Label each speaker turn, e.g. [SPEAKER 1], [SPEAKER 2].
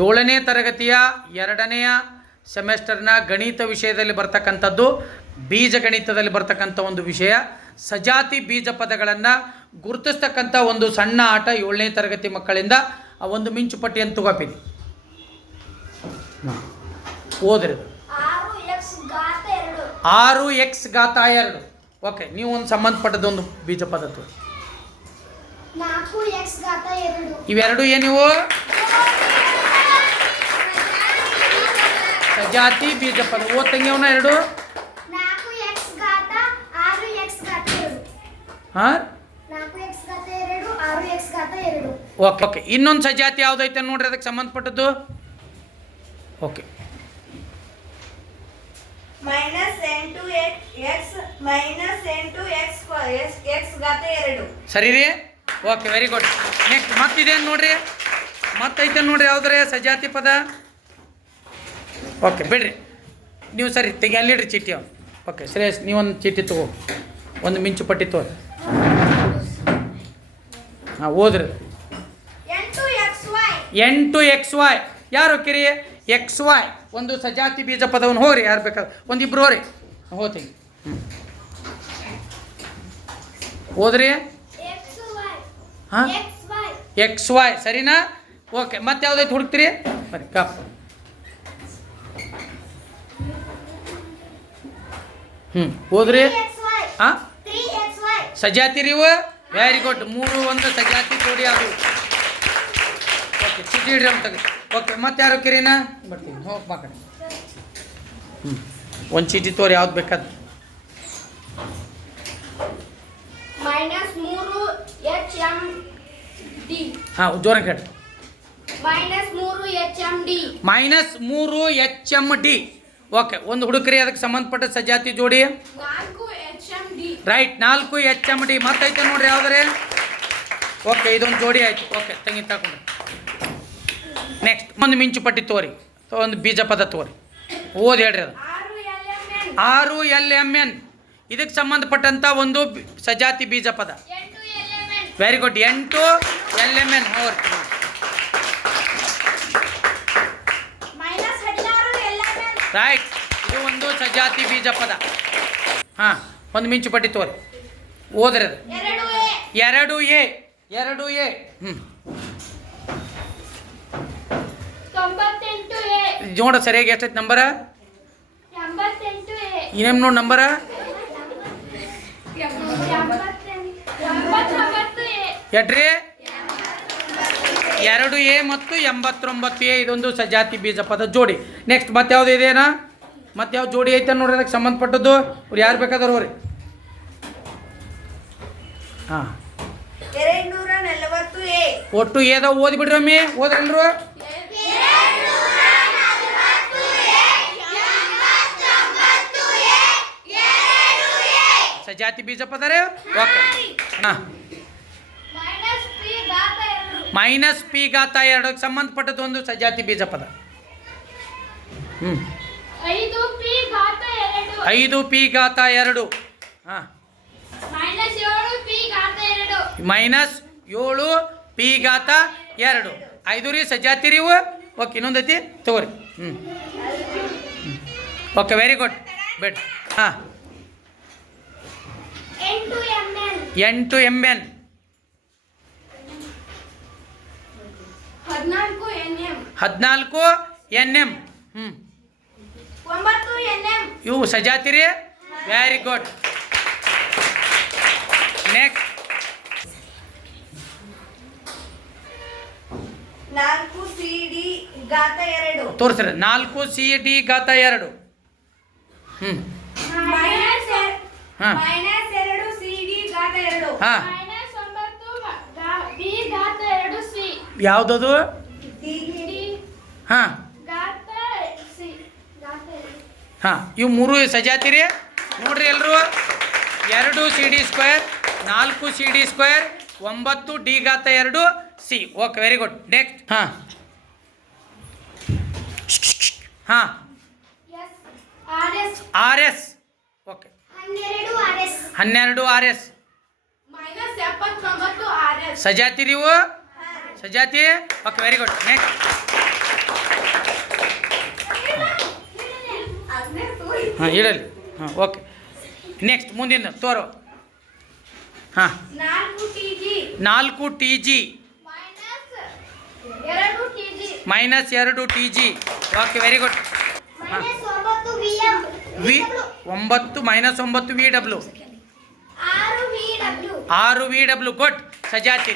[SPEAKER 1] ಏಳನೇ ತರಗತಿಯ ಎರಡನೆಯ ಸೆಮೆಸ್ಟರ್ನ ಗಣಿತ ವಿಷಯದಲ್ಲಿ ಬರ್ತಕ್ಕಂಥದ್ದು ಬೀಜಗಣಿತದಲ್ಲಿ ಬರ್ತಕ್ಕಂಥ ಒಂದು ವಿಷಯ. ಸಜಾತಿ ಬೀಜ ಪದಗಳನ್ನು ಗುರುತಿಸ್ತಕ್ಕಂಥ ಒಂದು ಸಣ್ಣ ಆಟ ಏಳನೇ ತರಗತಿ ಮಕ್ಕಳಿಂದ ಆ ಒಂದು ಮಿಂಚು ಪಟ್ಟಿಯನ್ನು ತಗೋಪಿನಿ ಓದ್ರಿ.
[SPEAKER 2] ಆರು ಎಕ್ಸ್ ಗಾತ ಎರಡು.
[SPEAKER 1] ಓಕೆ ನೀವು ಒಂದು ಸಂಬಂಧಪಟ್ಟದ ಒಂದು ಬೀಜ ಪದ ಇವೆರಡು ಏನಿವು? ಸಜಾತಿ ಬೀಜ ಪದ ಓ
[SPEAKER 2] ಎಕ್ಸ್ ಘಾತ ಎರಡು.
[SPEAKER 1] ಹಾಂ? Okay okay. ಇನ್ನೊಂದು ಸಜಾತಿ ಯಾವುದೈತೆ ನೋಡ್ರಿ ಅದಕ್ಕೆ ಸಂಬಂಧಪಟ್ಟದ್ದು? ಓಕೆ. ಸರಿ ರೀ? ಓಕೆ ವೆರಿ ಗುಡ್ ನೆಕ್ಸ್ಟ್ ಮತ್ತಿದೇನು ನೋಡ್ರಿ? ಮತ್ತೈತೆ ನೋಡ್ರಿ ಯಾವ್ದ್ರೆ? ಸಜಾತಿ ಪದ? ಓಕೆ ಬಿಡ್ರಿ. ನೀವು ಸರಿ ತೆಗಿ ಅಲ್ಲಿಡ್ರಿ ಚೀಟಿ ಅವ್ನು. ಓಕೆ ಶ್ರೇಯಸ್ ನೀವೊಂದು ಚೀಟಿ ತಗೋ. ಒಂದು ಮಿಂಚು ಪಟ್ಟಿ ತಗೋ. ಹಾಂ ಓದ್ರಿ
[SPEAKER 3] ಎಂಟು ಎಕ್ಸ್ ವೈ.
[SPEAKER 1] ಯಾರು ಕಿರಿ? X Y. ಒಂದು ಸಜಾತಿ ಬೀಜ ಪದವನ್ನು ಹೋಗ್ರಿ ಯಾರು ಬೇಕಾದ್ರೆ ಒಂದಿಬ್ರು ಹೋರಿ. ಹೋತೀನಿ
[SPEAKER 2] ಹೋದ್ರಿ?
[SPEAKER 1] ಹಾಂ?
[SPEAKER 2] X Y.
[SPEAKER 1] ಸರಿನಾ? ಓಕೆ ಮತ್ತೆ ಯಾವುದೈತೆ ಹುಡುಕ್ತೀರಿ? ಸರಿ ಕಪ್. ಹ್ಞೂ
[SPEAKER 2] ವೈ
[SPEAKER 1] ಹಾಂ ಸಜಾತಿ ರೀ ಇವು ವೆರಿ ಗುಡ್ ಮೂರು ಒಂದು ಸಜಾತಿ ಜೋಡಿ ಅದು. ಓಕೆ ಚೀಟಿ ಇಡ್ರಿ ಅಂತ ಓಕೆ ಮತ್ತೆ ಯಾರು ಕಿರಿನಾ ಬರ್ತೀನಿ. ಹೋಗಿ ಮಾ ಹ್ಞೂ ಒಂದು ಚೀಟಿ ತೋರಿ ಯಾವ್ದು ಬೇಕಾದ.
[SPEAKER 2] ಮೈನಸ್ ಮೂರು ಎಚ್ ಎಂ ಡಿ.
[SPEAKER 1] ಹಾಂ ಜೋರ ಕೇಳಿ
[SPEAKER 2] ಮೈನಸ್ ಮೂರು ಎಚ್ ಎಂ ಡಿ.
[SPEAKER 1] ಮೈನಸ್ ಮೂರು ಎಚ್ ಎಂ ಡಿ. ಓಕೆ ಒಂದು ಹುಡುಕ್ರಿ ಅದಕ್ಕೆ ಸಂಬಂಧಪಟ್ಟ ಸಜಾತಿ ಜೋಡಿ. ರೈಟ್ ನಾಲ್ಕು ಎಚ್ ಎಂ ಡಿ ಮತ್ತೈತೆ ನೋಡ್ರಿ ಯಾವ್ದಾರೆ? ಓಕೆ ಇದೊಂದು ಜೋಡಿ ಆಯ್ತು. ಓಕೆ ತಂಗಿ ತಗೊಂಡ್ರಿ ನೆಕ್ಸ್ಟ್ ಒಂದು ಮಿಂಚು ಪಟ್ಟಿ ತೋರಿ. ಒಂದು ಬೀಜ ಪದ ತೋರಿ. ಓದ್ ಹೇಳ್ರಿ ಅದು.
[SPEAKER 2] ಆರು ಎಲ್ ಎಂ ಎನ್
[SPEAKER 1] ಇದಕ್ಕೆ ಸಂಬಂಧಪಟ್ಟಂಥ ಒಂದು ಸಜಾತಿ ಬೀಜ ಪದ. ವೆರಿ ಗುಡ್ ಎಂಟು ಎಲ್ ಎಂ ಎನ್ ಹೋರಿ
[SPEAKER 2] ಮೈನಸ್ ಹದಿನಾರು ಎಲ್ ಎಂ ಎನ್
[SPEAKER 1] ರೈಟ್ ಇದು ಒಂದು ಸಜಾತಿ ಬೀಜ ಪದ ಹಾಂ ಒಂದು ಮಿಂಚು ಪಟ್ಟಿ ತೋರಿ. ಓದ್ರಿ ಅದು.
[SPEAKER 2] ಎರಡು ಎ.
[SPEAKER 1] ಎರಡು ಎ. ಹ್ಞೂ ನೋಡ ಸರಿಯಾಗಿ ಎಷ್ಟೈತೆ ನಂಬರ? ಏನೇನು ನೋಡಿ ನಂಬರ? ಎಟ್ರಿ? ಎರಡು ಎ ಮತ್ತು ಎಂಬತ್ತೊಂಬತ್ತು ಎ, ಇದೊಂದು ಸಜಾತಿ ಬೀಜ ಪದ ಜೋಡಿ. ನೆಕ್ಸ್ಟ್ ಮತ್ತೆ ಯಾವ್ದು ಇದೆಯಾ ಮತ್ತೆ ಯಾವ ಜೋಡಿ ಐತೆ ನೋಡ್ರಿ, ಅದಕ್ಕೆ ಸಂಬಂಧಪಟ್ಟದ್ದು. ಅವ್ರು ಯಾರು ಬೇಕಾದ್ರು ಹೋರಿ ಹಾಂ. ಒಟ್ಟು ಏದ ಓದ್ಬಿಡ್ರಿ ಅಮ್ಮಿ ಓದ್ರಲ್ರು? ಸಜಾತಿ ಬೀಜ ರೀ ಓಕೆ. ಹಾಂ
[SPEAKER 2] ಮೈನಸ್ ಪಿ ಘಾತ ಎರಡು
[SPEAKER 1] ಮೈನಸ್ ಪಿ ಘಾತ ಎರಡಕ್ಕೆ ಸಂಬಂಧಪಟ್ಟದ್ದು ಒಂದು ಸಜಾತಿ ಬೀಜ ಪದ. ಹ್ಞೂ
[SPEAKER 2] ಐದು ಪಿ ಘಾತ ಎರಡು.
[SPEAKER 1] ಹಾಂ.
[SPEAKER 2] ಮೈನಸ್ ಏಳು ಪಿ ಘಾತ ಎರಡು.
[SPEAKER 1] ಐದು ರೀ ಸಜಾತಿ ರೀ ಓಕೆ ಇನ್ನೊಂದೈತಿ ತಗೋರಿ. ಹ್ಞೂ ಓಕೆ ವೆರಿ ಗುಡ್ ಬೆಡ್ ಹಾಂ.
[SPEAKER 2] ಎಂಟು ಎಂ ಎನ್ ಹದಿನಾಲ್ಕು ಎನ್ ಎಂ
[SPEAKER 1] ಹ್ಞೂ ಇವು ಸಜಾತಿರಿ? ವೆರಿ ಗುಡ್ ನೆಕ್ಸ್ಟ್
[SPEAKER 3] ನಾಲ್ಕು ಸಿ ಡಿ ಘಾತ ಎರಡು.
[SPEAKER 1] ತೋರಿಸ್ರಿ. ನಾಲ್ಕು ಸಿ ಡಿ ಗಾತ ಎರಡು. ಹ್ಞೂ ಹಾಂ
[SPEAKER 3] ಮೈನಸ್ ಎರಡು ಸಿ ಡಿ ಘಾತ ಎರಡು
[SPEAKER 1] ಹಾಂ
[SPEAKER 2] ಮೈನಸ್ ಒಂಬತ್ತು ಬಿ ಘಾತ ಎರಡು ಸಿ
[SPEAKER 1] ಯಾವುದದು? ಹಾಂ.
[SPEAKER 2] ಘಾತ ಸಿ ಘಾತ ಎರಡು.
[SPEAKER 1] ಹಾಂ ಇವು ಮೂರು ಸಜಾತಿ ರೀ ನೋಡ್ರಿ ಎಲ್ಲರೂ ಎರಡು ಸಿ ಡಿ ಸ್ಕ್ವೇರ್ ನಾಲ್ಕು ಸಿ ಡಿ ಸ್ಕ್ವೇರ್ ಒಂಬತ್ತು ಡಿ ಗಾತ ಎರಡು C okay very good next ಹಾಂ. ಹಾಂ.
[SPEAKER 2] S R S
[SPEAKER 1] R S okay
[SPEAKER 2] ಹನ್ನೆರಡು ಆರ್ ಎಸ್
[SPEAKER 1] ಹನ್ನೆರಡು ಸಜಾತಿ? ಓಕೆ ವೆರಿ ಗುಡ್ ನೆಕ್ಸ್ಟ್ ಹಾಂ ಇಡಲಿ. ಹಾಂ ಓಕೆ ನೆಕ್ಸ್ಟ್ ಮುಂದಿನ ತೋರು. ಹಾಂ.
[SPEAKER 2] ನಾಲ್ಕು ಟಿ ಜಿ. ಮೈನಸ್ ಎರಡು T G.
[SPEAKER 1] Okay very good
[SPEAKER 2] ಹಾಂ. ವಿ
[SPEAKER 1] ಒಂಬತ್ತು ಮೈನಸ್ ಒಂಬತ್ತು ವಿ ಡಬ್ಲ್ಯೂ.
[SPEAKER 2] ಆರು ವಿ ಡಬ್ಲ್ಯೂ.
[SPEAKER 1] ಗುಡ್ ಸಜಾತಿ.